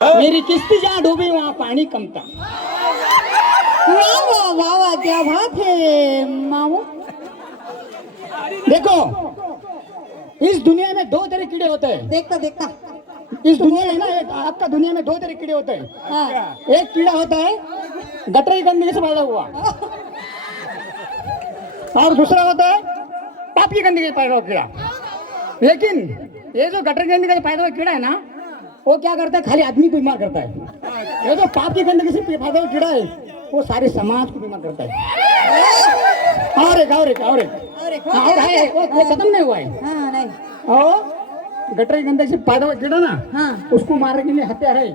मेरी किस्त जहाँ डूबी वहाँ पानी कम था। वाह वाह वाह वाह, क्या बात है मामू। देखो, इस दुनिया में दो तरह कीड़े होते हैं। देखता देखता। इस दुनिया में ना, आपका दुनिया में दो तरह कीड़े होते हैं। हाँ। एक कीड़ा होता है गटरी गंदगी से पैदा हुआ, और दूसरा होता है पाप की गंदगी से पैदा हुआ कीड़ा। लेकिन ये जो गटर गंदगी से पैदा हुआ कीड़ा है ना, वो क्या करता है, खाली आदमी को बीमार करता है। ये जो पाप की गंदगी से पैदा हुआ कीड़ा है, वो सारे समाज को बीमार करता है। और एक और है, वो खत्म नहीं हुआ है। हाँ नहीं। और गटर गंदगी से पैदा हुआ कीड़ा ना, हाँ। उसको मारने के लिए हथियार है,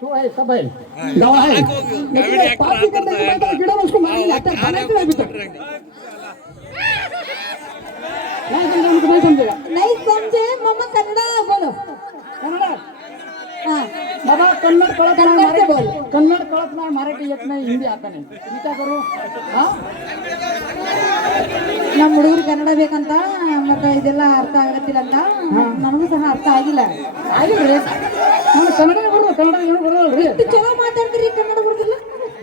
तो है, सब है, दवा है। लेकिन ये पाप की गंदगी से पैदा हुआ कीड़ा ना, उसको मारने के लिए हथियार बनाते हैं अभी तक। नहीं समझेगा। नहीं समझे मामा, कन्नड़ बोलो। कन्नड़ हाँ। बाबा, कन्नड़ कड़क नाही, कन्नड़ से बोल। कन्नड़ कड़क नाही, मराठी येत नाही, हिंदी आता नाही, मी काय करू? हा? ನಮ್ಮ ಹುಡುಗರು ಕನ್ನಡ ಬೇಕಂತ, ಮತ್ತೆ ಇದೆಲ್ಲ ಅರ್ಥ ಆಗತ್ತಿಲ್ಲ ಅಂತ ನನಗೂ ಸಹ ಅರ್ಥ ಆಗಿಲ್ಲ. ಆಗಿಲ್ರಿ, ನಾನು ಕನ್ನಡ ಬರೋದು, ಕನ್ನಡ ಏನು ಬರೋಲ್ರಿ. ಎಷ್ಟು ಚಲೋ ಮಾತಾಡ್ತೀರಿ, ಕನ್ನಡ ಬರೋದಿಲ್ಲ.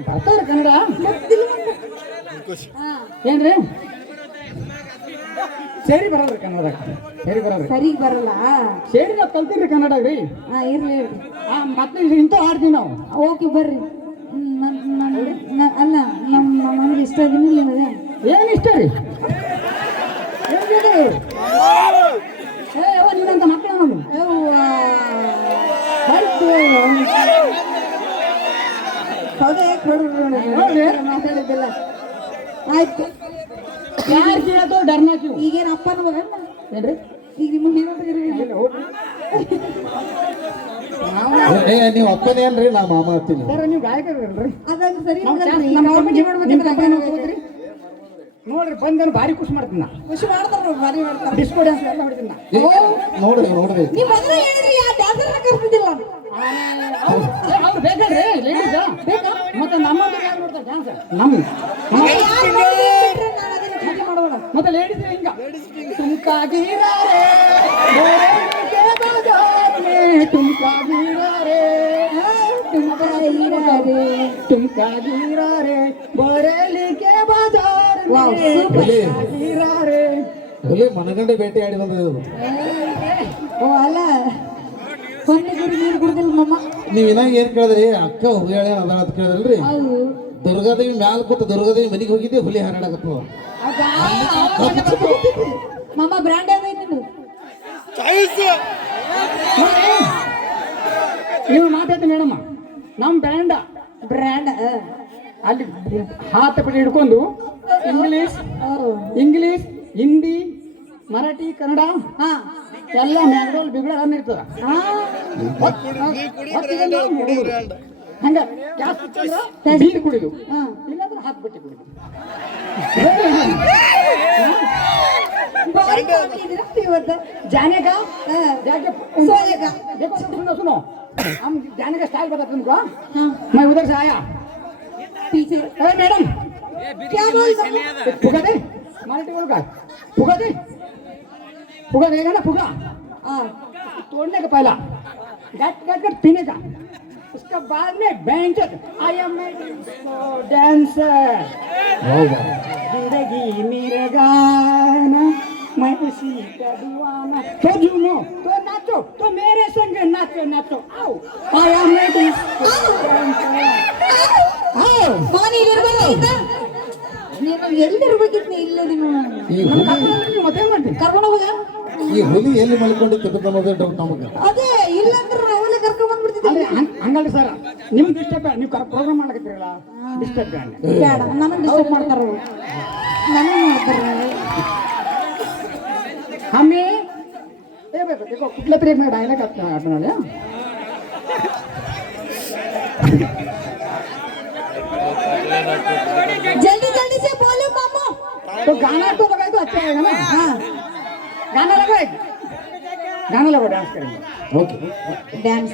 ಬರ್ತಾವ್ರಿ ಕನ್ನಡ. ಗೊತ್ತಿಲ್ಲ ನಂಗೆ. ಹಾ. ಏನ್ರಿ? ಸೇರಿ ಬರೋದ್ರಿ ಕನ್ನಡ, ಸೇರಿ ಬರೋದ್ರಿ. ಸರಿ ಬರಲ್ಲ. ಸೇರಿ ನಾವು ಕಲ್ತೀವ್ರಿ ಕನ್ನಡ ರೀ. ಹಾ ಇರ್ಲಿ ಇರ್ಲಿ. ಮತ್ತೆ ಇಂಥ ಹಾಡ್ತೀವಿ ನಾವು. ಓಕೆ ಬರ್ರಿ. ಅಲ್ಲ ನಮ್ಮ ಮನೆಗೆ ಇಷ್ಟ ಆಗಿಲ್ಲ ನಿಮಗೆ. ಏನು ಇಷ್ಟ ರೀ? ಏನು ಬೇಕು? ಯಾವ ನೀನಂತ ಮಕ್ಕಳ ನಾನು ಹೌದೇ ಮಾತಾಡಿದ್ದಿಲ್ಲ. ಆಯ್ತು. ಯಾರು ಕೇಳೋದು ಡರ್ನಾ ಕ್ಯೂ? ಈಗೇನು ಅಪ್ಪನ ಮಗ ಏನ್ರಿ? ಈಗ ನಿಮಗೆ ನೀವು ಅಪ್ಪನೇನ್ರಿ, ನಾ ಮಾಮ ಹತ್ತೀನಿ. ಸರ್, ನೀವು ಗಾಯಕರಲ್ರಿ? ಅದನ್ನು ಸರಿ ನೋಡ್ರಿ, ಬಂದೇನು ಭಾರಿ ಖುಷಿ ಮಾಡ್ತೀನಿ ನಾ. ಖುಷಿ ಮಾಡ್ತಾರ, ಭಾರಿ ಮಾಡ್ತಾರ. ಡಿಸ್ಕೋ ಡ್ಯಾನ್ಸ್ ಎಲ್ಲ ಹೊಡಿತೀನಿ ನಾ. ನೋಡ್ರಿ ನೀವು ಮೊದಲೇ ಹೇಳಿದ್ರಿ ಆ ಡ್ಯಾನ್ಸರ್ನ ಕರ್ತಿದ್ದಿಲ್ಲ. ಅವ್ರು ಬೇಕಾದ್ರೆ ಲೇಡೀಸ್ ಬೇಕಾ? ಮತ್ತೆ ನಮ್ಮಂತ ಯಾರು ನೋಡ್ತಾರೆ ಡ್ಯಾನ್ಸ್? ಮತ್ತೆ ಲೇಡೀಸ್ ಹಿಂಗ ತುಮ್ಕಾ ಗಿರಾ ರೇ ಬೋರೆಲಿ ಕೆ ಬಾಜಾರ್ ಮೇ ತುಮ್ಕಾ ಗಿರಾ ರೇ ತುಮ್ಕಾ ಗಿರಾ ರೇ ಬೋರೆಲಿ ಕೆ ಬಾಜಾರ್ ಮೇ ತುಮ್ಕಾ ಗಿರಾ ರೇ. ಹುಲಿ ಮನಗಂಡ ಬೇಟೆ ಆಡಿ ಬಂದದ್ದು. ಓ ಅಲ್ಲ, ಹೊನ್ನೆ ಗುರಿ ನೀರು ಕುಡ್ದಿಲ್ಲ ಮಮ್ಮ. ನೀವ್ ಇನ್ನಾಗ ಏನ್ ಕೇಳಿದ್ರಿ? ಅಕ್ಕ ಹುಲಿಯಾಳೆ ಅದ ಅಂತ ಕೇಳಿದ್ರಿ. ಹೌದು. ದುರ್ಗಾದೇವಿ ಮ್ಯಾಲ ಕೂತ ದುರ್ಗಾದೇವಿ ಮನೆಗೆ ಹೋಗಿದ್ದೆ, ಹುಲಿ ಹಾರಾಡಕತ್ತದ. ಮಮ್ಮ ಬ್ರ್ಯಾಂಡ್ ಯಾವ್ದೈತಿ ನಿಂದು? ನೀವು ಮಾತಾಡ್ತೀನಿ ಮೇಡಮ್ಮ, ನಮ್ಮ ಬ್ರ್ಯಾಂಡ ಬ್ರ್ಯಾಂಡ್ ಅಲ್ಲಿ ಹಾತ ಪಡಿ ಹಿಡ್ಕೊಂಡು ಇಂಗ್ಲೀಷ್ ಹಿಂದಿ ಮರಾಠಿ ಕನ್ನಡ ಹಾ ಎಲ್ಲ ಮ್ಯಾಗ್ಡೋಲ್ ಬಿಗ್ಡ ಇರ್ತದ. ಹಂಗ ಬೀರ್ ಕುಡಿದು, ಇಲ್ಲಾಂದ್ರೆ ಹಾತ್ ಬಟ್ಟಿ ಕುಡಿದು. जाने का जाके सोएगा। देखो सुनो सुनो, हम जाने का स्टाइल बताते तुमको। मैं उधर से आया पीछे। अरे मैडम, क्या बोल रहे? फुगा दे, मराठी बोल का फुगा दे, फुगा देगा ना, फुगा तोड़ने का पहला गट गट गट पीने का, उसके बाद में बैंचर आई एम डांसर, जिंदगी मेरा गाना, मैं उसी का दीवाना, तो झूमो तो नाचो तो मेरे संग नाचो नाचो, आओ आई एम ನೀನು ಎಲ್ಲಿರ್ಬೇಕಿತ್ತು? ಇಲ್ಲ ನೀವು ಮತ್ತೆ ಮಾಡ್ತೀನಿ ಕರ್ಕೊಂಡು ಹೋಗ. ಈ ಹುಲಿ ಎಲ್ಲಿ ಮಲ್ಕೊಂಡಿತ್ತು ಅನ್ನೋದೇ ಡೌಟ್ ನಮಗೆ. ಅದೇ ಇಲ್ಲಂದ್ರೆ ನಾವೆಲ್ಲ ಕರ್ಕೊಂಡ್ ಬಂದ್ಬಿಡ್ತಿದ್ವಿ. ಹಂಗಲ್ಲ ಸರ್, ನಿಮ್ಗೆ ಡಿಸ್ಟರ್ಬ್, ನೀವು ಪ್ರೋಗ್ರಾಮ್ ಮಾಡಕತ್ತೀರಲ್ಲ, ಡಿಸ್ಟರ್ಬ್ ಬೇಡ, ನಮ್ಮನ್ನು ಡಿಸ್ಟರ್ಬ್ ಮಾಡ್ತಾರ, ನಮ್ಮನ್ನು ಮಾಡ್ತಾರೆ. हमें ये देखो कुठल्या तरी एक डायलॉग आठवण जल्दी जल्दी से बोलो मामू. तो गाना तो लगाए तो अच्छा रहेगा ना. हाँ गाना लगाए, गाना लगाओ, डांस करेंगे. Okay dance